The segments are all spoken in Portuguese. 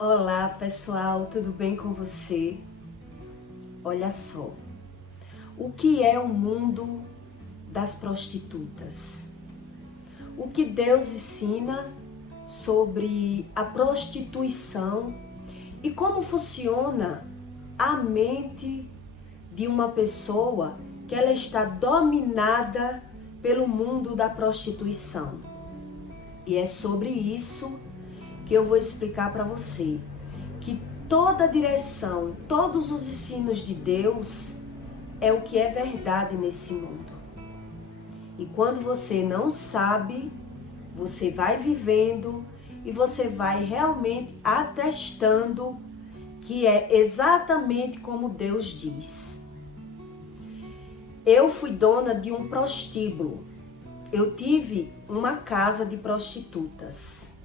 Olá pessoal, tudo bem com você? Olha só, o que é o mundo das prostitutas? O que Deus ensina sobre a prostituição e como funciona a mente de uma pessoa que ela está dominada pelo mundo da prostituição. E é sobre isso que eu vou explicar para você, que toda a direção, todos os ensinos de Deus é o que é verdade nesse mundo. E quando você não sabe, você vai vivendo e você vai realmente atestando que é exatamente como Deus diz. Eu fui dona de um prostíbulo. Eu tive uma casa de prostitutas.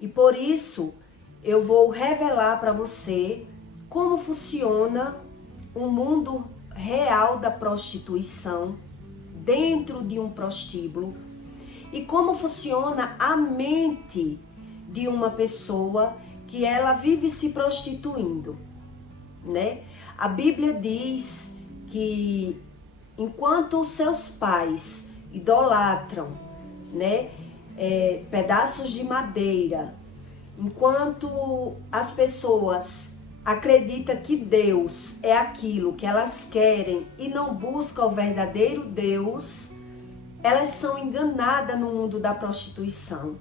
E por isso eu vou revelar para você como funciona o mundo real da prostituição dentro de um prostíbulo e como funciona a mente de uma pessoa que ela vive se prostituindo, né? A Bíblia diz que enquanto os seus pais idolatram, né, pedaços de madeira, enquanto as pessoas acreditam que Deus é aquilo que elas querem e não buscam o verdadeiro Deus, elas são enganadas no mundo da prostituição.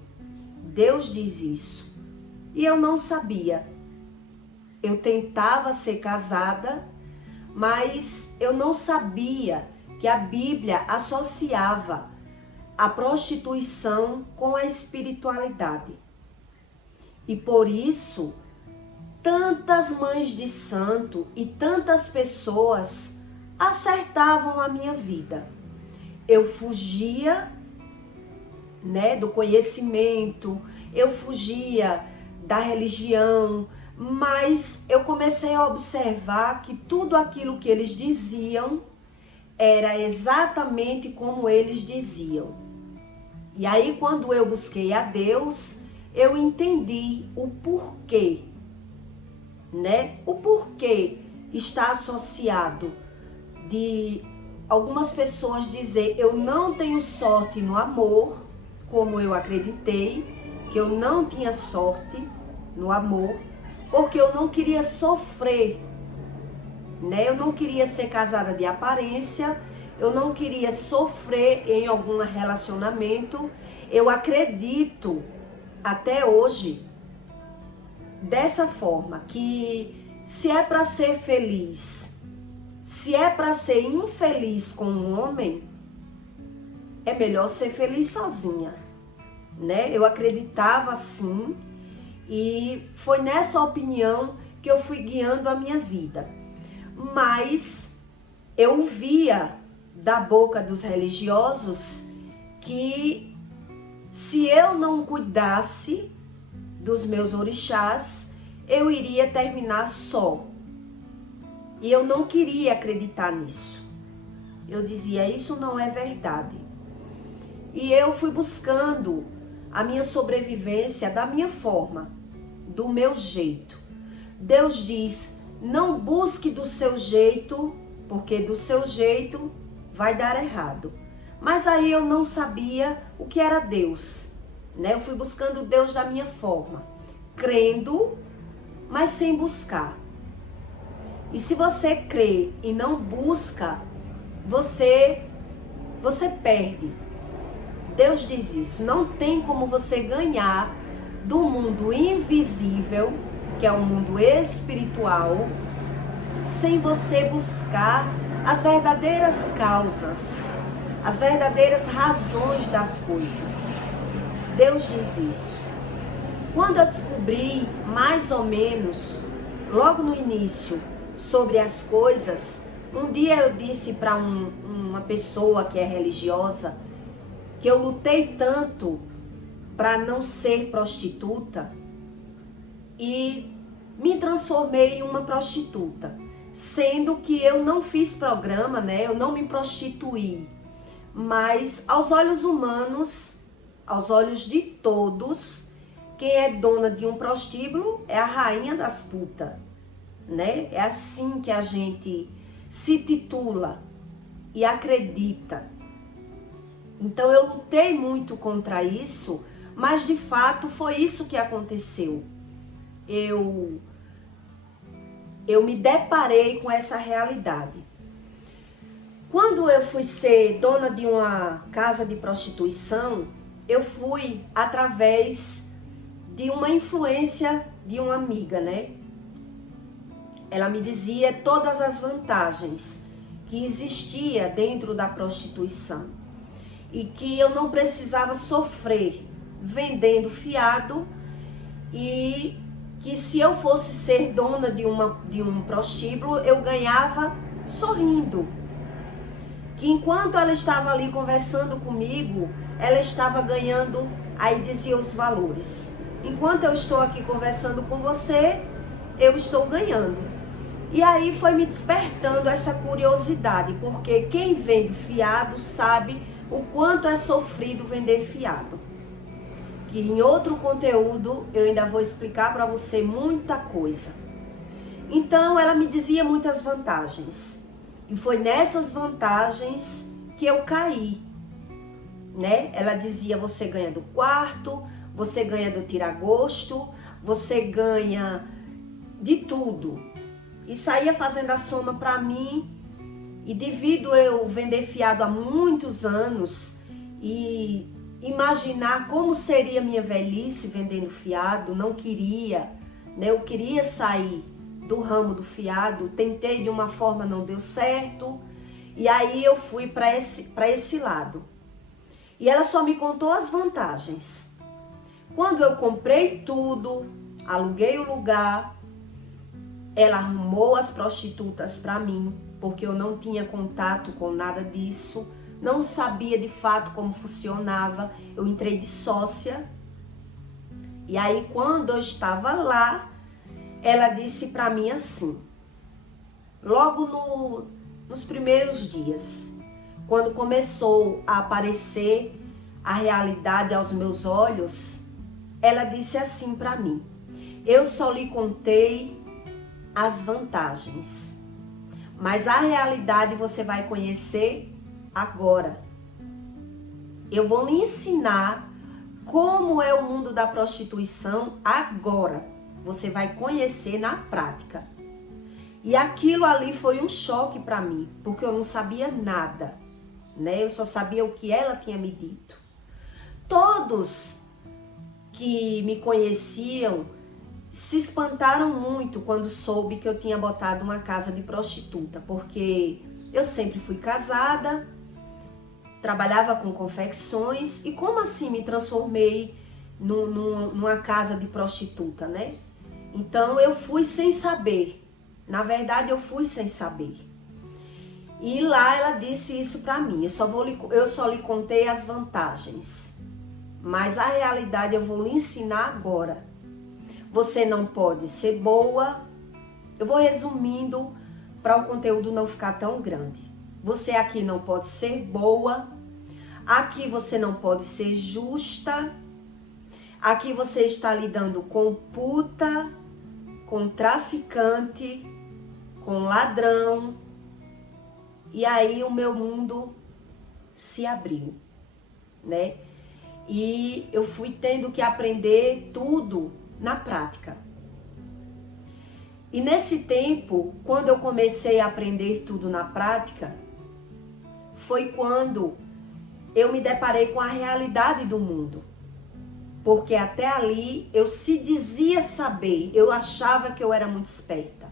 Deus diz isso. E eu não sabia. Eu tentava ser casada, mas eu não sabia que a Bíblia associava a prostituição com a espiritualidade. E por isso, tantas mães de santo e tantas pessoas acertavam a minha vida. Eu fugia, né, do conhecimento, eu fugia da religião, mas eu comecei a observar que tudo aquilo que eles diziam era exatamente como eles diziam. E aí, quando eu busquei a Deus, eu entendi o porquê, né? O porquê está associado de algumas pessoas dizer eu não tenho sorte no amor, como eu acreditei, que eu não tinha sorte no amor, porque eu não queria sofrer, né? Eu não queria ser casada de aparência, eu não queria sofrer em algum relacionamento. Eu acredito até hoje dessa forma, que se é para ser feliz, se é para ser infeliz com um homem, é melhor ser feliz sozinha, né? Eu acreditava assim e foi nessa opinião que eu fui guiando a minha vida. Mas eu via da boca dos religiosos que se eu não cuidasse dos meus orixás, eu iria terminar só. E eu não queria acreditar nisso. Eu dizia, isso não é verdade. E eu fui buscando a minha sobrevivência da minha forma, do meu jeito. Deus diz, não busque do seu jeito, porque do seu jeito vai dar errado. Mas aí eu não sabia o que era Deus, né? Eu fui buscando Deus da minha forma, crendo, mas sem buscar. E se você crê e não busca, você perde. Deus diz isso, não tem como você ganhar do mundo invisível, que é o mundo espiritual, sem você buscar as verdadeiras causas, as verdadeiras razões das coisas. Deus diz isso. Quando eu descobri mais ou menos, logo no início, sobre as coisas, um dia eu disse para uma pessoa que é religiosa, que eu lutei tanto para não ser prostituta e me transformei em uma prostituta, sendo que eu não fiz programa, né? Eu não me prostituí, mas aos olhos humanos, aos olhos de todos, quem é dona de um prostíbulo é a rainha das putas, né? É assim que a gente se titula e acredita. Então eu lutei muito contra isso, mas de fato foi isso que aconteceu. Eu me deparei com essa realidade. Quando eu fui ser dona de uma casa de prostituição, eu fui através de uma influência de uma amiga, né? Ela me dizia todas as vantagens que existia dentro da prostituição e que eu não precisava sofrer vendendo fiado e que se eu fosse ser dona de um prostíbulo, eu ganhava sorrindo. Que enquanto ela estava ali conversando comigo, ela estava ganhando, aí dizia os valores. Enquanto eu estou aqui conversando com você, eu estou ganhando. E aí foi me despertando essa curiosidade, porque quem vende fiado sabe o quanto é sofrido vender fiado. Que em outro conteúdo eu ainda vou explicar para você muita coisa. Então ela me dizia muitas vantagens. E foi nessas vantagens que eu caí, né? Ela dizia, você ganha do quarto, você ganha do tira-gosto, você ganha de tudo. E saía fazendo a soma para mim. E devido eu vender fiado há muitos anos e imaginar como seria minha velhice vendendo fiado, não queria, né? Eu queria sair do ramo do fiado, tentei de uma forma, não deu certo, e aí eu fui para esse lado. E ela só me contou as vantagens. Quando eu comprei tudo, aluguei o lugar, ela arrumou as prostitutas para mim, porque eu não tinha contato com nada disso, não sabia de fato como funcionava, eu entrei de sócia. E aí quando eu estava lá, ela disse para mim assim, logo nos primeiros dias, quando começou a aparecer a realidade aos meus olhos, ela disse assim para mim, eu só lhe contei as vantagens, mas a realidade você vai conhecer agora. Eu vou lhe ensinar como é o mundo da prostituição agora. Você vai conhecer na prática. E aquilo ali foi um choque para mim, porque eu não sabia nada, né? Eu só sabia o que ela tinha me dito. Todos que me conheciam se espantaram muito quando soube que eu tinha botado uma casa de prostituta, porque eu sempre fui casada, trabalhava com confecções e como assim me transformei numa casa de prostituta, né? Então eu fui sem saber, na verdade eu fui sem saber. E lá ela disse isso pra mim, eu só lhe contei as vantagens, mas a realidade eu vou lhe ensinar agora. Você não pode ser boa, eu vou resumindo para o conteúdo não ficar tão grande. Você aqui não pode ser boa, aqui você não pode ser justa, aqui você está lidando com puta, com traficante, com ladrão. E aí o meu mundo se abriu, né? E eu fui tendo que aprender tudo na prática. E nesse tempo, quando eu comecei a aprender tudo na prática, foi quando eu me deparei com a realidade do mundo. Porque até ali eu se dizia saber, eu achava que eu era muito esperta.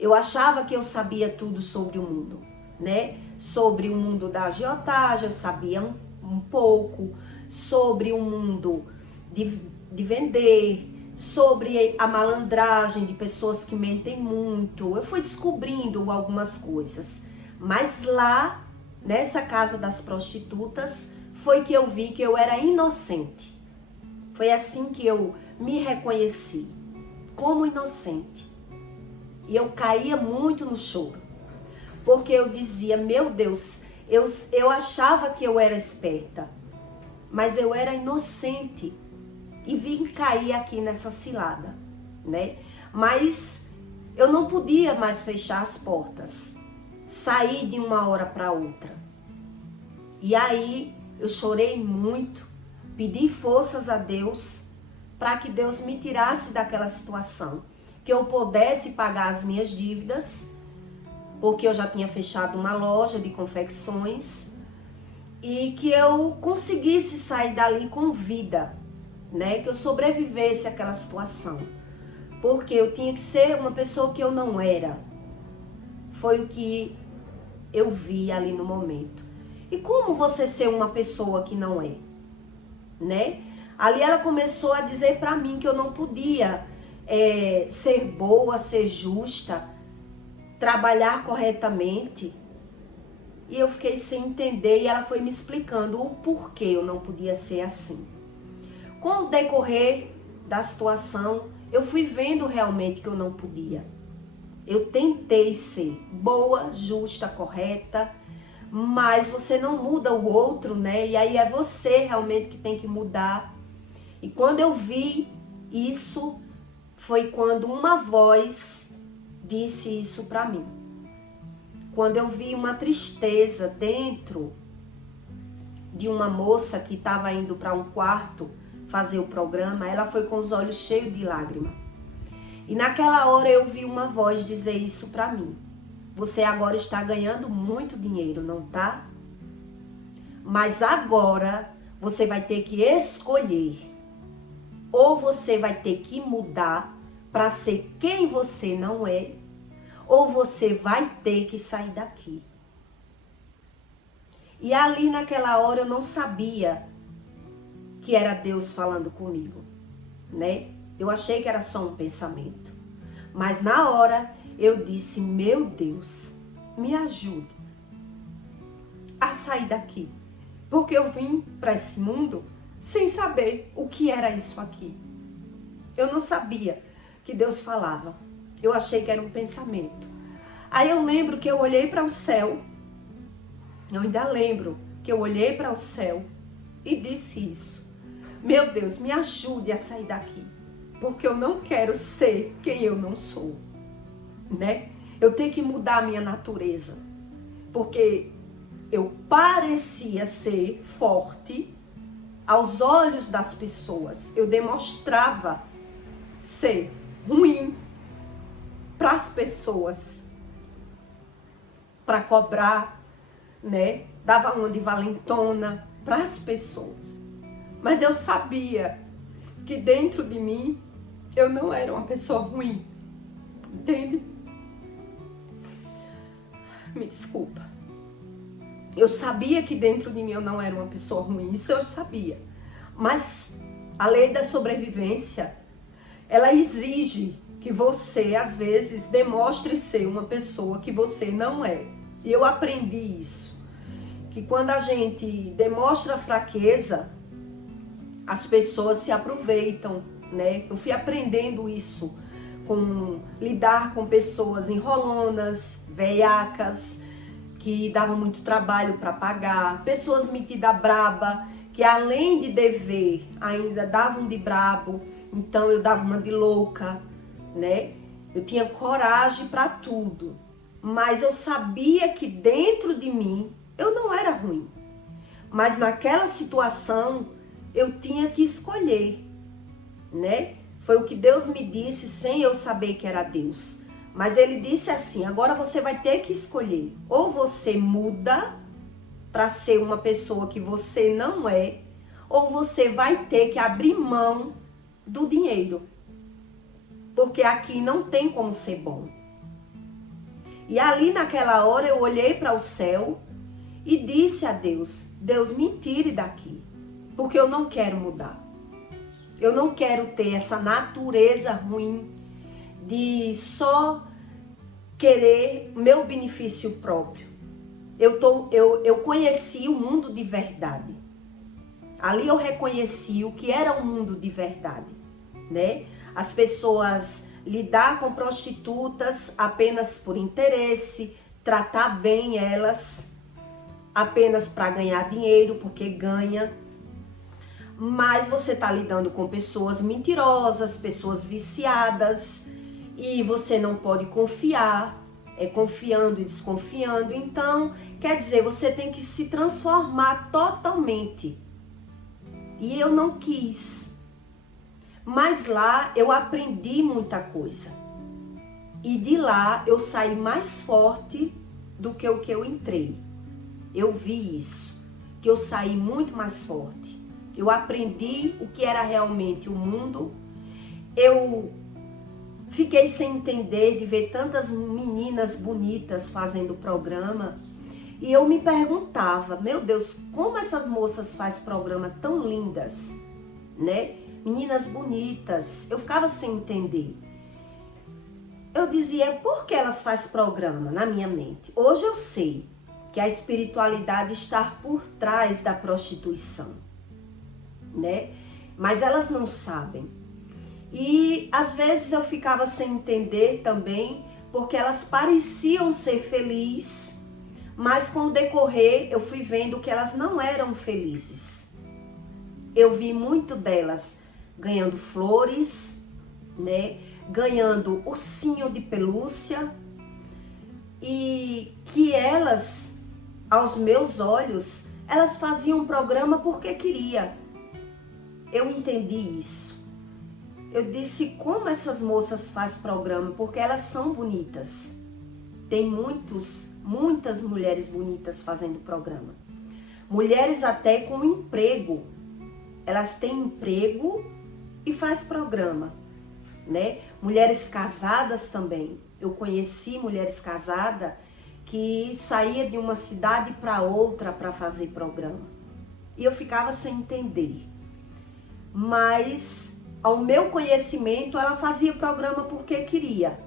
Eu achava que eu sabia tudo sobre o mundo, né? Sobre o mundo da agiotagem, eu sabia um pouco. Sobre o mundo de vender, sobre a malandragem de pessoas que mentem muito. Eu fui descobrindo algumas coisas. Mas lá, nessa casa das prostitutas, foi que eu vi que eu era inocente. Foi assim que eu me reconheci, como inocente. E eu caía muito no choro. Porque eu dizia, meu Deus, eu achava que eu era esperta. Mas eu era inocente. e vim cair aqui nessa cilada, né? Mas eu não podia mais fechar as portas, sair de uma hora para outra. E aí eu chorei muito, pedi forças a Deus para que Deus me tirasse daquela situação, que eu pudesse pagar as minhas dívidas, porque eu já tinha fechado uma loja de confecções, e que eu conseguisse sair dali com vida, né? Que eu sobrevivesse àquela situação, porque eu tinha que ser uma pessoa que eu não era. Foi o que eu vi ali no momento. E como você ser uma pessoa que não é, né? Ali ela começou a dizer para mim que eu não podia ser boa, ser justa, trabalhar corretamente. E eu fiquei sem entender e ela foi me explicando o porquê eu não podia ser assim. Com o decorrer da situação, eu fui vendo realmente que eu não podia. Eu tentei ser boa, justa, correta, mas você não muda o outro, né? E aí é você realmente que tem que mudar. E quando eu vi isso, foi quando uma voz disse isso para mim. Quando eu vi uma tristeza dentro de uma moça que estava indo para um quarto fazer o programa, ela foi com os olhos cheios de lágrima. E naquela hora eu vi uma voz dizer isso para mim. Você agora está ganhando muito dinheiro, não tá? Mas agora você vai ter que escolher. Ou você vai ter que mudar para ser quem você não é, ou você vai ter que sair daqui. E ali naquela hora eu não sabia que era Deus falando comigo, né? Eu achei que era só um pensamento. Mas na hora eu disse, meu Deus, me ajude a sair daqui. Porque eu vim para esse mundo sem saber o que era isso aqui. Eu não sabia que Deus falava. Eu achei que era um pensamento. Aí eu lembro que eu olhei para o céu. Eu ainda lembro que eu olhei para o céu e disse isso. Meu Deus, me ajude a sair daqui. Porque eu não quero ser quem eu não sou, né? Eu tenho que mudar a minha natureza. Porque eu parecia ser forte aos olhos das pessoas. Eu demonstrava ser ruim para as pessoas, para cobrar, né? Dava uma de valentona para as pessoas. Mas eu sabia que dentro de mim eu não era uma pessoa ruim, entende? Me desculpa. Eu sabia que dentro de mim eu não era uma pessoa ruim, isso eu sabia. Mas a lei da sobrevivência, ela exige que você, às vezes, demonstre ser uma pessoa que você não é. E eu aprendi isso. Que quando a gente demonstra fraqueza, as pessoas se aproveitam, né? Eu fui aprendendo isso, com lidar com pessoas enrolonas, veiacas, que davam muito trabalho para pagar, pessoas metidas braba, que além de dever, ainda davam de brabo, então eu dava uma de louca, né? Eu tinha coragem para tudo, mas eu sabia que dentro de mim eu não era ruim. Mas naquela situação eu tinha que escolher, né? Foi o que Deus me disse sem eu saber que era Deus. Mas ele disse assim, agora você vai ter que escolher. Ou você muda para ser uma pessoa que você não é, ou você vai ter que abrir mão do dinheiro. Porque aqui não tem como ser bom. E ali naquela hora eu olhei para o céu e disse a Deus, Deus, me tire daqui, porque eu não quero mudar. Eu não quero ter essa natureza ruim de só querer meu benefício próprio. Eu conheci o mundo de verdade. Ali eu reconheci o que era um mundo de verdade, né? As pessoas lidar com prostitutas apenas por interesse, tratar bem elas apenas para ganhar dinheiro, porque ganha. mas você está lidando com pessoas mentirosas, pessoas viciadas, e você não pode confiar, confiando e desconfiando. Então, quer dizer, você tem que se transformar totalmente. E eu não quis. Mas lá eu aprendi muita coisa. E de lá eu saí mais forte do que o que eu entrei. Eu vi isso, que eu saí muito mais forte. Eu aprendi o que era realmente o mundo. Eu fiquei sem entender de ver tantas meninas bonitas fazendo programa. E eu me perguntava, meu Deus, como essas moças fazem programa tão lindas, né? Meninas bonitas. Eu ficava sem entender. Eu dizia, por que elas fazem programa na minha mente? Hoje eu sei que a espiritualidade está por trás da prostituição, né? Mas elas não sabem. E às vezes eu ficava sem entender também, porque elas pareciam ser felizes, mas com o decorrer eu fui vendo que elas não eram felizes. Eu vi muito delas ganhando flores, né? Ganhando ursinho de pelúcia, e que elas, aos meus olhos, elas faziam um programa porque queria. Eu entendi isso. Eu disse, como essas moças fazem programa? Porque elas são bonitas. Tem muitas mulheres bonitas fazendo programa. Mulheres até com emprego. Elas têm emprego e faz programa, né? Mulheres casadas também. Eu conheci mulheres casadas que saía de uma cidade para outra para fazer programa. E eu ficava sem entender. Mas, ao meu conhecimento, ela fazia programa porque queria.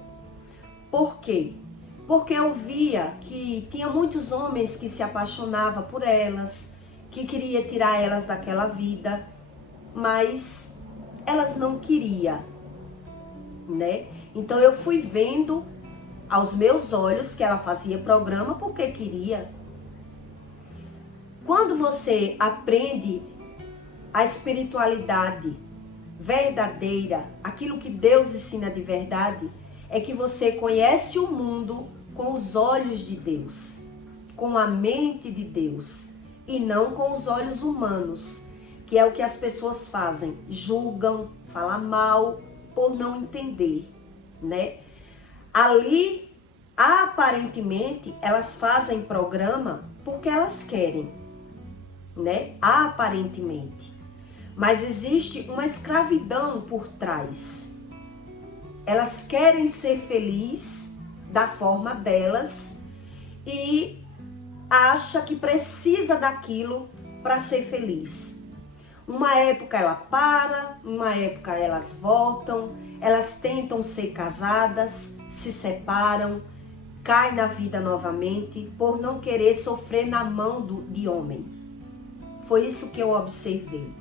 Por quê? Porque eu via que tinha muitos homens que se apaixonavam por elas, que queria tirar elas daquela vida, mas elas não queriam, né? Então eu fui vendo aos meus olhos que ela fazia programa porque queria. Quando você aprende a espiritualidade verdadeira, aquilo que Deus ensina de verdade, é que você conhece o mundo com os olhos de Deus, com a mente de Deus, e não com os olhos humanos, que é o que as pessoas fazem, julgam, falam mal por não entender, né? Ali, aparentemente, elas fazem programa porque elas querem, né? Aparentemente. Mas existe uma escravidão por trás. Elas querem ser felizes da forma delas e acha que precisa daquilo para ser feliz. Uma época ela para, uma época elas voltam, elas tentam ser casadas, se separam, caem na vida novamente por não querer sofrer na mão de homem. Foi isso que eu observei,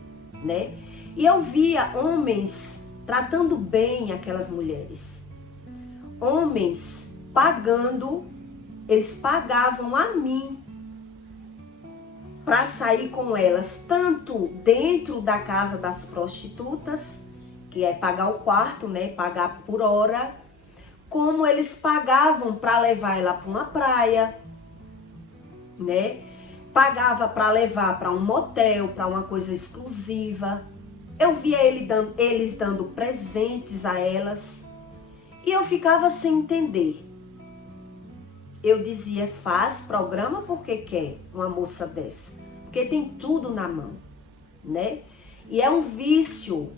né? E eu via homens tratando bem aquelas mulheres. Homens pagando, eles pagavam a mim para sair com elas, tanto dentro da casa das prostitutas, que é pagar o quarto, né, pagar por hora, como eles pagavam para levar ela para uma praia, né? Pagava para levar para um motel, para uma coisa exclusiva. Eu via eles dando presentes a elas e eu ficava sem entender. Eu dizia, faz programa porque quer uma moça dessa, porque tem tudo na mão, né? E é um vício,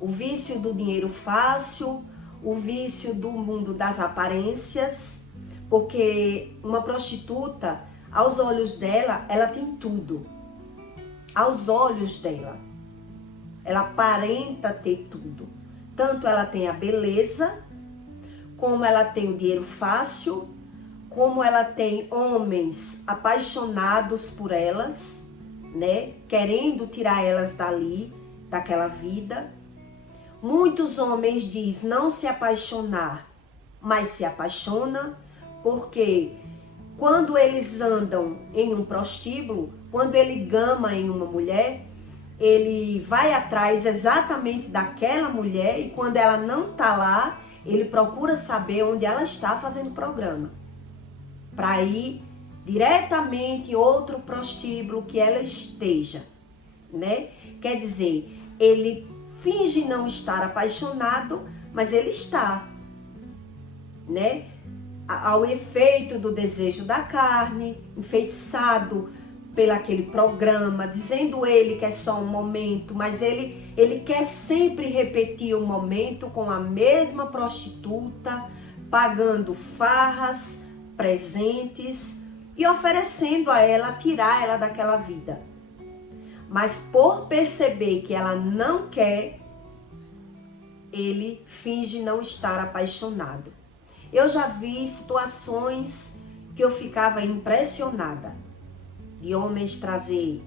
o vício do dinheiro fácil, o vício do mundo das aparências, porque uma prostituta, aos olhos dela, ela tem tudo. Aos olhos dela, ela aparenta ter tudo. Tanto ela tem a beleza, como ela tem o dinheiro fácil, como ela tem homens apaixonados por elas, né? Querendo tirar elas dali, daquela vida. Muitos homens dizem não se apaixonar, mas se apaixona, porque quando eles andam em um prostíbulo, quando ele gama em uma mulher, ele vai atrás exatamente daquela mulher e quando ela não está lá, ele procura saber onde ela está fazendo programa. Para ir diretamente em outro prostíbulo que ela esteja, né? Quer dizer, ele finge não estar apaixonado, mas ele está, né? Ao efeito do desejo da carne, enfeitiçado pelaquele programa, dizendo ele que é só um momento, mas ele quer sempre repetir o momento com a mesma prostituta, pagando farras, presentes e oferecendo a ela, tirar ela daquela vida. Mas por perceber que ela não quer, ele finge não estar apaixonado. Eu já vi situações que eu ficava impressionada, de homens trazer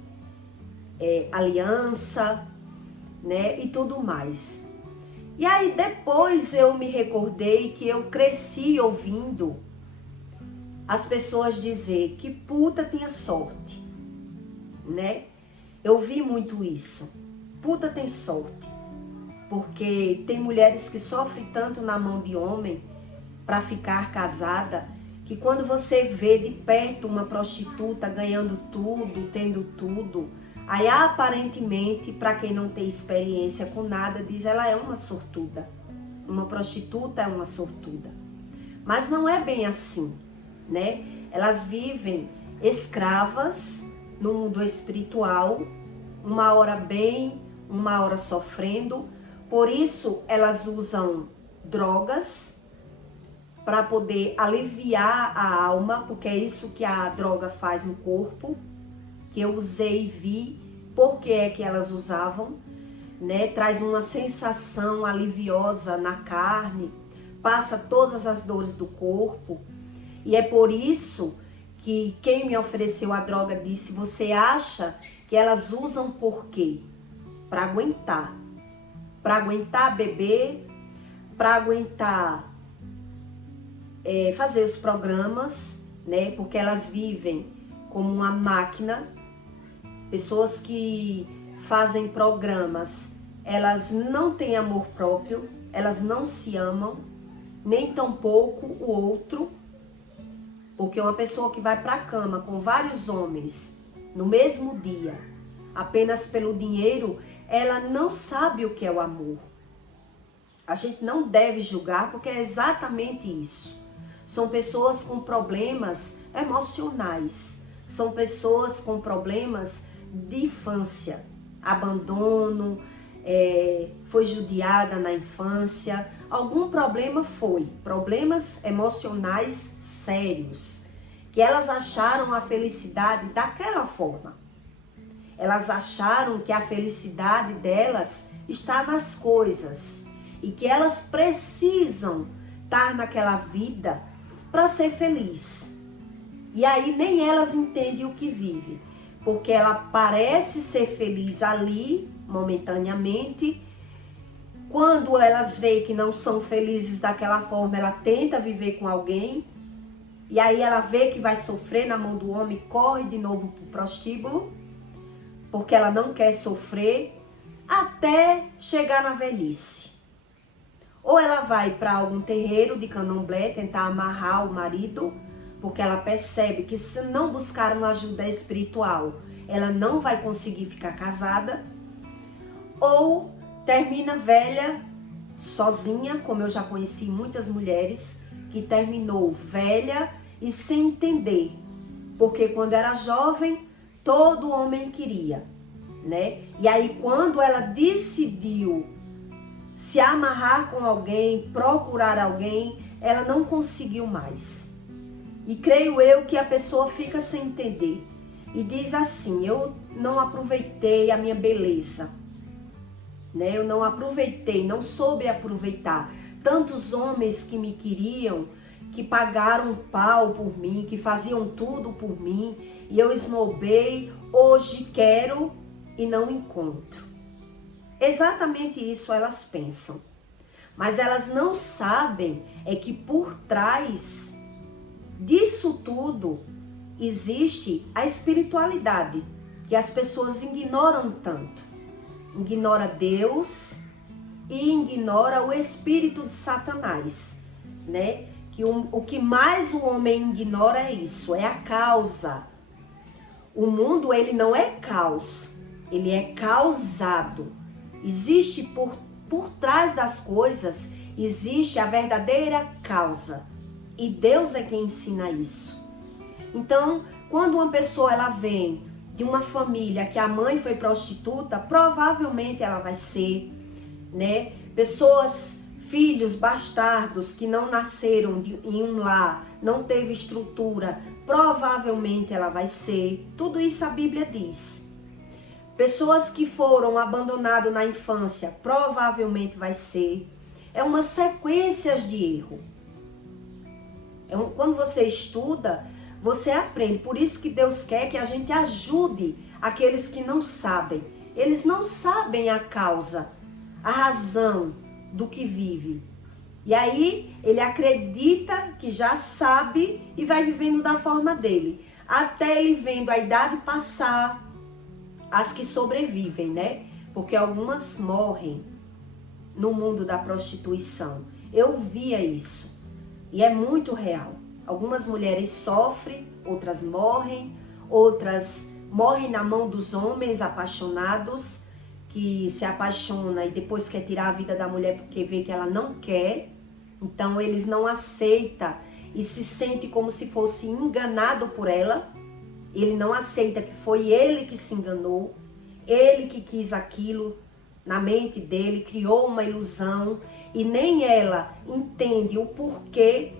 aliança, né, e tudo mais. E aí depois eu me recordei que eu cresci ouvindo as pessoas dizer que puta tinha sorte, né? Eu vi muito isso. Puta tem sorte, porque tem mulheres que sofrem tanto na mão de homem para ficar casada, que quando você vê de perto uma prostituta ganhando tudo, tendo tudo, aí aparentemente, para quem não tem experiência com nada, diz ela é uma sortuda. Uma prostituta é uma sortuda. Mas não é bem assim, né? Elas vivem escravas no mundo espiritual, uma hora bem, uma hora sofrendo. Por isso elas usam drogas para poder aliviar a alma, porque é isso que a droga faz no corpo, que eu usei e vi por que é que elas usavam, né? Traz uma sensação aliviosa na carne, passa todas as dores do corpo, e é por isso que quem me ofereceu a droga disse, você acha que elas usam por quê? Para aguentar beber, para aguentar fazer os programas, né? Porque elas vivem como uma máquina. Pessoas que fazem programas, elas não têm amor próprio, elas não se amam, nem tampouco o outro. Porque uma pessoa que vai para a cama com vários homens no mesmo dia, apenas pelo dinheiro, ela não sabe o que é o amor. A gente não deve julgar porque é exatamente isso. São pessoas com problemas emocionais, são pessoas com problemas de infância, abandono, foi judiada na infância, algum problema foi, problemas emocionais sérios, que elas acharam a felicidade daquela forma. Elas acharam que a felicidade delas está nas coisas e que elas precisam estar naquela vida para ser feliz. E aí nem elas entendem o que vive, porque ela parece ser feliz ali, momentaneamente. Quando elas veem que não são felizes daquela forma, ela tenta viver com alguém, e aí ela vê que vai sofrer na mão do homem, corre de novo para o prostíbulo, porque ela não quer sofrer, até chegar na velhice. Ou ela vai para algum terreiro de candomblé tentar amarrar o marido, porque ela percebe que se não buscar uma ajuda espiritual, ela não vai conseguir ficar casada. Ou termina velha, sozinha, como eu já conheci muitas mulheres, que terminou velha e sem entender. Porque quando era jovem, todo homem queria, né? E aí quando ela decidiu se amarrar com alguém, procurar alguém, ela não conseguiu mais. E creio eu que a pessoa fica sem entender e diz assim, eu não aproveitei a minha beleza, né? Eu não aproveitei, não soube aproveitar. Tantos homens que me queriam, que pagaram um pau por mim, que faziam tudo por mim, e eu esnobei, hoje quero e não encontro. Exatamente isso elas pensam. Mas elas não sabem é que por trás disso tudo existe a espiritualidade, que as pessoas ignoram tanto. ignora Deus e ignora o espírito de Satanás, né? Que o que mais o homem ignora é isso, é a causa. O mundo, ele não é caos, ele é causado. Existe por trás das coisas, existe a verdadeira causa. E Deus é quem ensina isso. Então, quando uma pessoa ela vem de uma família que a mãe foi prostituta, provavelmente ela vai ser, né? Pessoas, filhos bastardos que não nasceram em um lar, não teve estrutura, provavelmente ela vai ser. Tudo isso a Bíblia diz. Pessoas que foram abandonadas na infância, provavelmente vai ser. É uma sequência de erro. Quando você estuda, você aprende. Por isso que Deus quer que a gente ajude aqueles que não sabem. Eles não sabem a causa, a razão do que vive. E aí ele acredita que já sabe e vai vivendo da forma dele. Até ele vendo a idade passar, as que sobrevivem, né? Porque algumas morrem no mundo da prostituição. Eu via isso. E é muito real. Algumas mulheres sofrem, outras morrem na mão dos homens apaixonados, que se apaixona e depois quer tirar a vida da mulher porque vê que ela não quer. Então eles não aceitam e se sente como se fosse enganado por ela. Ele não aceita que foi ele que se enganou, ele que quis aquilo na mente dele, criou uma ilusão e nem ela entende o porquê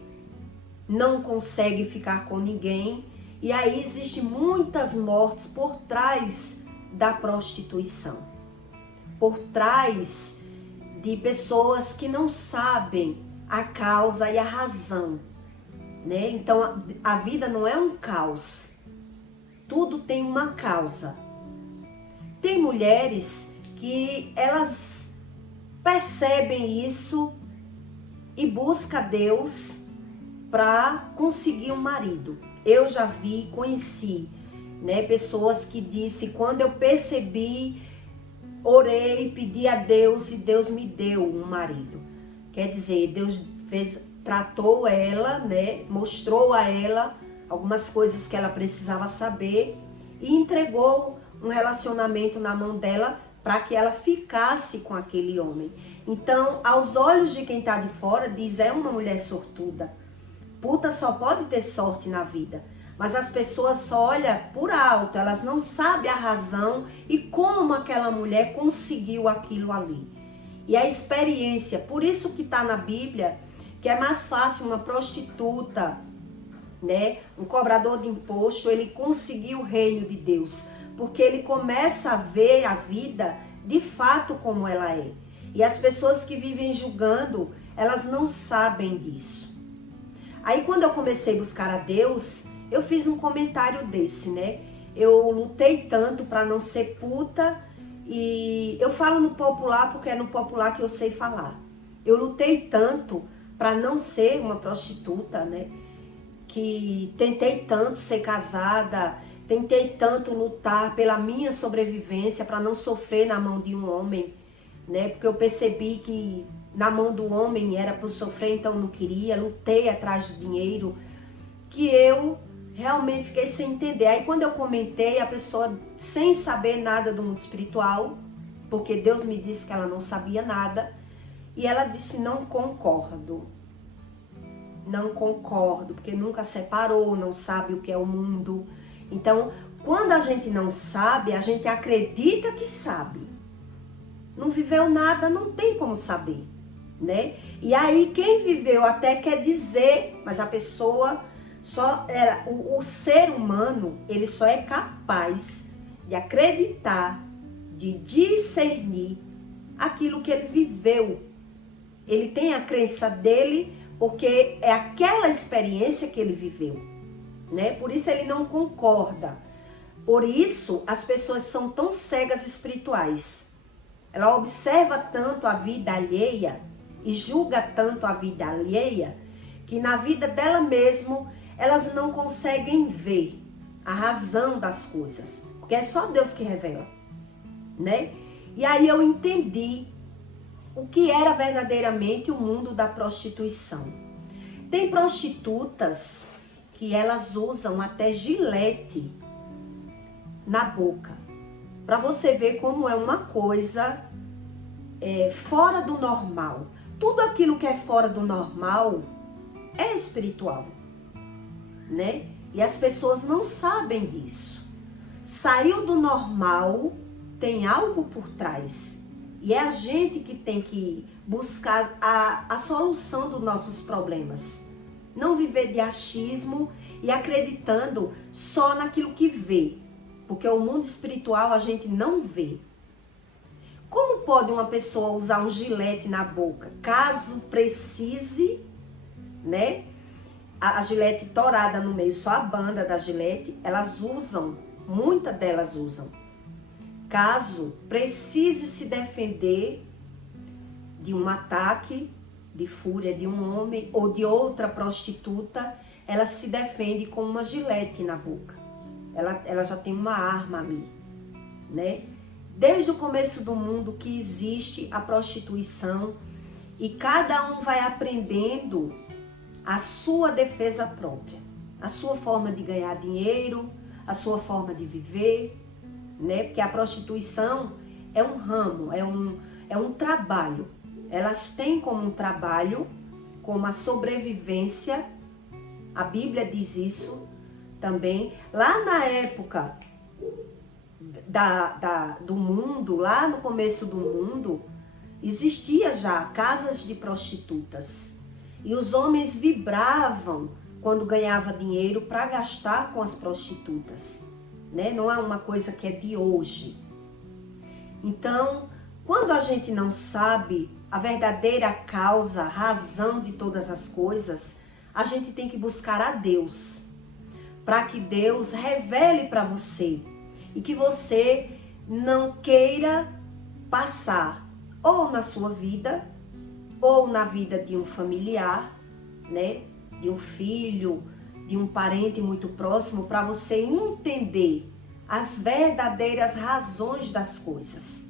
não consegue ficar com ninguém. E aí existem muitas mortes por trás da prostituição, por trás de pessoas que não sabem a causa e a razão, né? Então a vida não é um caos, tudo tem uma causa. Tem mulheres que elas percebem isso e buscam Deus para conseguir um marido. Eu já vi, conheci, né, pessoas que disse, quando eu percebi, orei, pedi a Deus e Deus me deu um marido. Quer dizer, Deus tratou ela, né, mostrou a ela algumas coisas que ela precisava saber e entregou um relacionamento na mão dela para que ela ficasse com aquele homem. Então, aos olhos de quem está de fora, diz, é uma mulher sortuda. Puta só pode ter sorte na vida. Mas as pessoas só olham por alto, elas não sabem a razão e como aquela mulher conseguiu aquilo ali. E a experiência, por isso que está na Bíblia, que é mais fácil uma prostituta, né, um cobrador de imposto, ele conseguir o reino de Deus. Porque ele começa a ver a vida de fato como ela é. E as pessoas que vivem julgando, elas não sabem disso. Aí quando eu comecei a buscar a Deus, eu fiz um comentário desse, né? Eu lutei tanto para não ser puta e eu falo no popular porque é no popular que eu sei falar. Eu lutei tanto para não ser uma prostituta, né? Que tentei tanto ser casada, tentei tanto lutar pela minha sobrevivência para não sofrer na mão de um homem, né? Porque eu percebi que na mão do homem era por sofrer, então não queria, lutei atrás do dinheiro, que eu realmente fiquei sem entender. Aí quando eu comentei, a pessoa sem saber nada do mundo espiritual, porque Deus me disse que ela não sabia nada, e ela disse, não concordo, porque nunca separou, não sabe o que é o mundo. Então, quando a gente não sabe, a gente acredita que sabe. Não viveu nada, não tem como saber, né? E aí quem viveu até quer dizer, mas a pessoa só era, o ser humano, ele só é capaz de acreditar, de discernir aquilo que ele viveu. Ele tem a crença dele porque é aquela experiência que ele viveu, né? Por isso ele não concorda. Por isso as pessoas são tão cegas espirituais. Ela observa tanto a vida alheia e julga tanto a vida alheia que na vida dela mesmo elas não conseguem ver a razão das coisas, porque é só Deus que revela, né? E aí eu entendi o que era verdadeiramente o mundo da prostituição. Tem prostitutas que elas usam até gilete na boca, para você ver como é uma coisa fora do normal. Tudo aquilo que é fora do normal é espiritual, né? E as pessoas não sabem disso. Saiu do normal, tem algo por trás. E é a gente que tem que buscar a solução dos nossos problemas. Não viver de achismo e acreditando só naquilo que vê. Porque o mundo espiritual a gente não vê. Como pode uma pessoa usar um gilete na boca? Caso precise, né? A gilete torada no meio, só a banda da gilete, elas usam, muitas delas usam. Caso precise se defender de um ataque de fúria de um homem ou de outra prostituta, ela se defende com uma gilete na boca. Ela já tem uma arma ali, né? Desde o começo do mundo que existe a prostituição e cada um vai aprendendo a sua defesa própria, a sua forma de ganhar dinheiro, a sua forma de viver, né? Porque a prostituição é um ramo, é um trabalho. Elas têm como um trabalho, como a sobrevivência, a Bíblia diz isso também. Lá na época do mundo, lá no começo do mundo, existia já casas de prostitutas. E os homens vibravam quando ganhava dinheiro para gastar com as prostitutas, né? Não é uma coisa que é de hoje. Então, quando a gente não sabe a verdadeira causa, a razão de todas as coisas, a gente tem que buscar a Deus, para que Deus revele para você e que você não queira passar ou na sua vida ou na vida de um familiar, né, de um filho, de um parente muito próximo, para você entender as verdadeiras razões das coisas.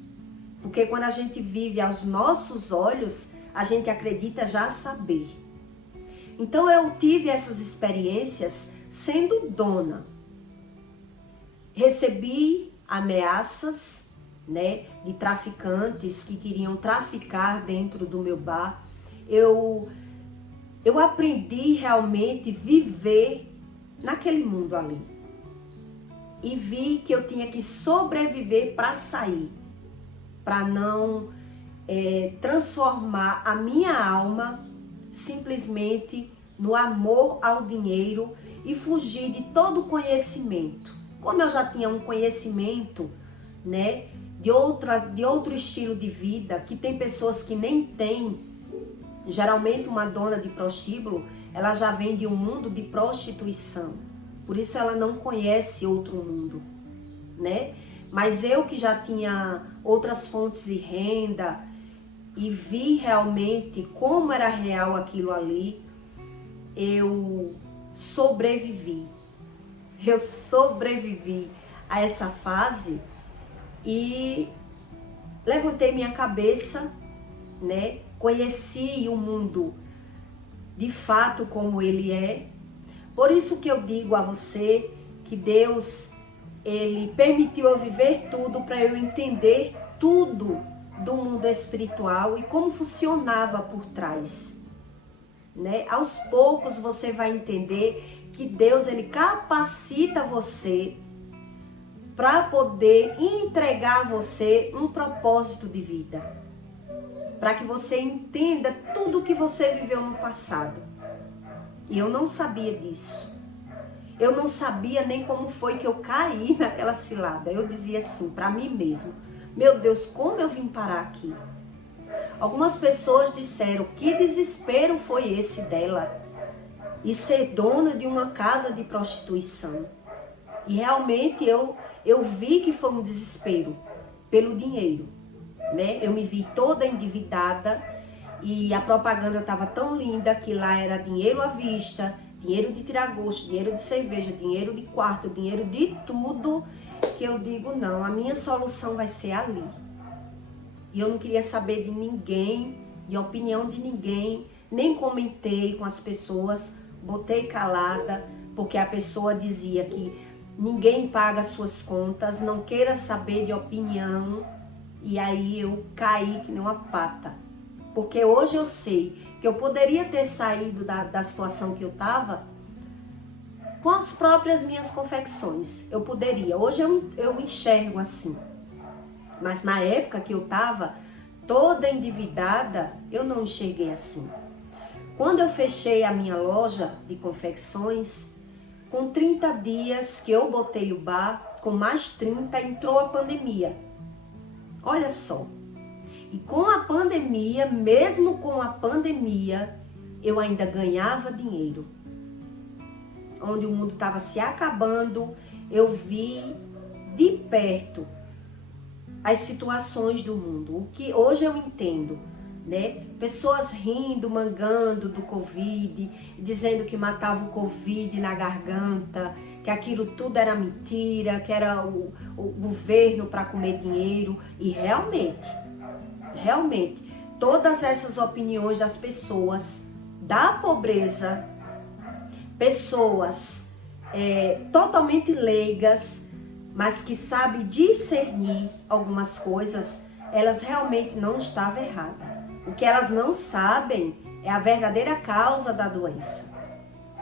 Porque quando a gente vive aos nossos olhos, a gente acredita já saber. Então eu tive essas experiências sendo dona. Recebi ameaças, né, de traficantes que queriam traficar dentro do meu bar. Eu aprendi realmente a viver naquele mundo ali. E vi que eu tinha que sobreviver para sair, para não transformar a minha alma simplesmente no amor ao dinheiro e fugir de todo conhecimento. Como eu já tinha um conhecimento, né, de outro estilo de vida, que tem pessoas que nem têm. Geralmente uma dona de prostíbulo, ela já vem de um mundo de prostituição. Por isso ela não conhece outro mundo, né? Mas eu que já tinha outras fontes de renda e vi realmente como era real aquilo ali, eu sobrevivi. Eu sobrevivi a essa fase e levantei minha cabeça, né? Conheci o mundo de fato como ele é. Por isso que eu digo a você que Deus, ele permitiu eu viver tudo para eu entender tudo do mundo espiritual e como funcionava por trás, né? Aos poucos você vai entender que Deus, ele capacita você para poder entregar a você um propósito de vida, para que você entenda tudo o que você viveu no passado. E eu não sabia disso. Eu não sabia nem como foi que eu caí naquela cilada. Eu dizia assim para mim mesmo: meu Deus, como eu vim parar aqui? Algumas pessoas disseram: que desespero foi esse dela? E ser dona de uma casa de prostituição. E realmente eu vi que foi um desespero pelo dinheiro, né? Eu me vi toda endividada e a propaganda estava tão linda que lá era dinheiro à vista, dinheiro de tirar gosto, dinheiro de cerveja, dinheiro de quarto, dinheiro de tudo, que eu digo não, a minha solução vai ser ali. e eu não queria saber de ninguém, de opinião de ninguém, nem comentei com as pessoas, botei calada, porque a pessoa dizia que ninguém paga suas contas, não queira saber de opinião, e aí eu caí que nem uma pata. Porque hoje eu sei que eu poderia ter saído da situação que eu estava com as próprias minhas confecções. Eu poderia. Hoje eu enxergo assim. Mas na época que eu estava toda endividada, eu não enxerguei assim. Quando eu fechei a minha loja de confecções, com 30 dias que eu botei o bar, com mais 30 entrou a pandemia. Olha só. E com a pandemia, mesmo com a pandemia, eu ainda ganhava dinheiro. Onde o mundo estava se acabando, eu vi de perto as situações do mundo. O que hoje eu entendo, né? Pessoas rindo, mangando do Covid, dizendo que matava o Covid na garganta, que aquilo tudo era mentira, que era o governo para comer dinheiro. E realmente, todas essas opiniões das pessoas da pobreza, pessoas totalmente leigas, mas que sabem discernir algumas coisas, elas realmente não estavam erradas. O que elas não sabem é a verdadeira causa da doença,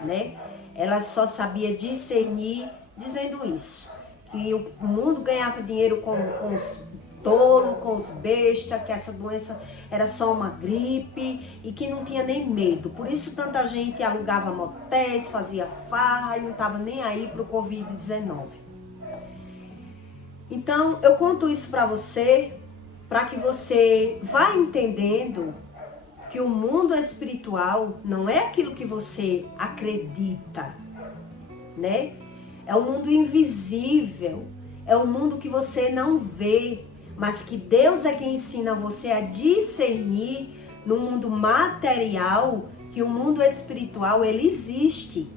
né? Elas só sabiam discernir dizendo isso, que o mundo ganhava dinheiro com os tolos, com os bestas, que essa doença era só uma gripe e que não tinha nem medo. Por isso tanta gente alugava motéis, fazia farra e não estava nem aí para o Covid-19. Então, eu conto isso para você, para que você vá entendendo que o mundo espiritual não é aquilo que você acredita, né? É um mundo invisível, é um mundo que você não vê, mas que Deus é quem ensina você a discernir no mundo material, que o mundo espiritual, ele existe.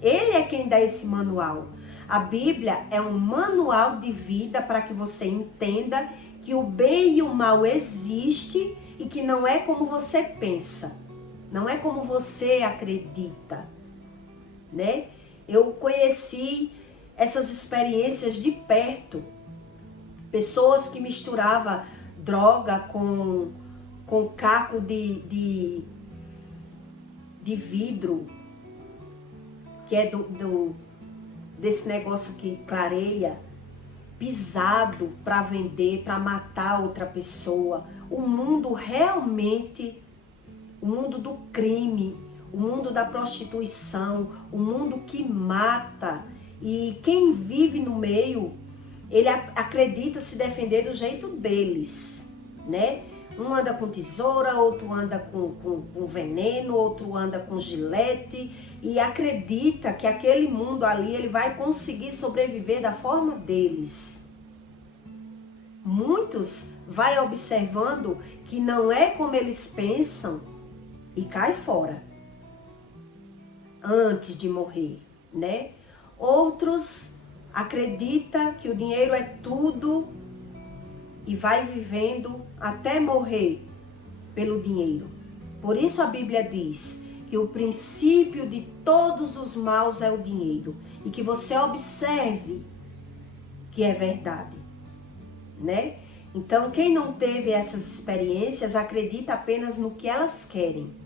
Ele é quem dá esse manual. A Bíblia é um manual de vida para que você entenda que o bem e o mal existe e que não é como você pensa, não é como você acredita, né? Eu conheci essas experiências de perto, pessoas que misturavam droga com caco de vidro, que é desse negócio que clareia, pisado para vender, para matar outra pessoa. O mundo realmente, o mundo do crime, o mundo da prostituição, o mundo que mata. E quem vive no meio, ele acredita se defender do jeito deles, né? Um anda com tesoura, outro anda com veneno, outro anda com gilete e acredita que aquele mundo ali ele vai conseguir sobreviver da forma deles. Muitos vai observando que não é como eles pensam e cai fora antes de morrer, né? Outros acreditam que o dinheiro é tudo e vai vivendo até morrer pelo dinheiro. Por isso a Bíblia diz que o princípio de todos os maus é o dinheiro. E que você observe que é verdade, né? Então, quem não teve essas experiências acredita apenas no que elas querem.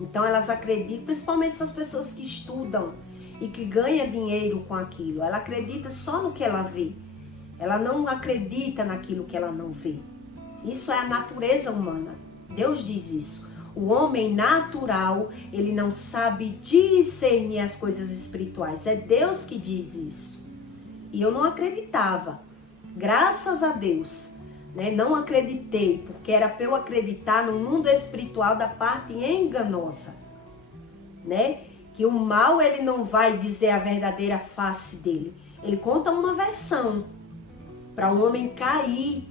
Então, elas acreditam, principalmente essas pessoas que estudam e que ganham dinheiro com aquilo. Ela acredita só no que ela vê. Ela não acredita naquilo que ela não vê. Isso é a natureza humana. Deus diz isso. O homem natural, ele não sabe discernir as coisas espirituais. É Deus que diz isso. E eu não acreditava. Graças a Deus, né? Não acreditei, porque era para eu acreditar no mundo espiritual da parte enganosa, né? Que o mal, ele não vai dizer a verdadeira face dele. Ele conta uma versão para um homem cair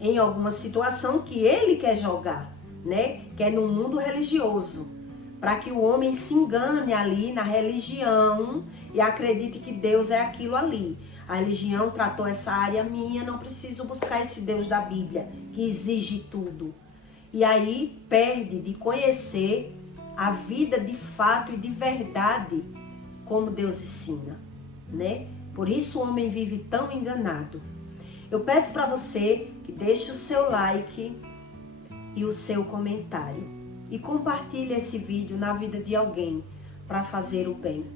em alguma situação que ele quer jogar, né? Que é no mundo religioso, para que o homem se engane ali na religião e acredite que Deus é aquilo ali. A religião tratou essa área minha, não preciso buscar esse Deus da Bíblia, que exige tudo. E aí perde de conhecer a vida de fato e de verdade, como Deus ensina, né? Por isso o homem vive tão enganado. Eu peço para você que deixe o seu like e o seu comentário. E compartilhe esse vídeo na vida de alguém para fazer o bem.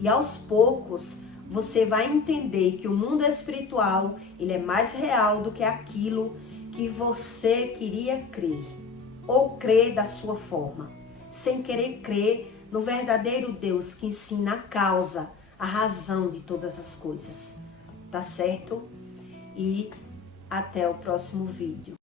E aos poucos você vai entender que o mundo espiritual, ele é mais real do que aquilo que você queria crer. Ou crer da sua forma. Sem querer crer no verdadeiro Deus que ensina a causa, a razão de todas as coisas. Tá certo? E até o próximo vídeo.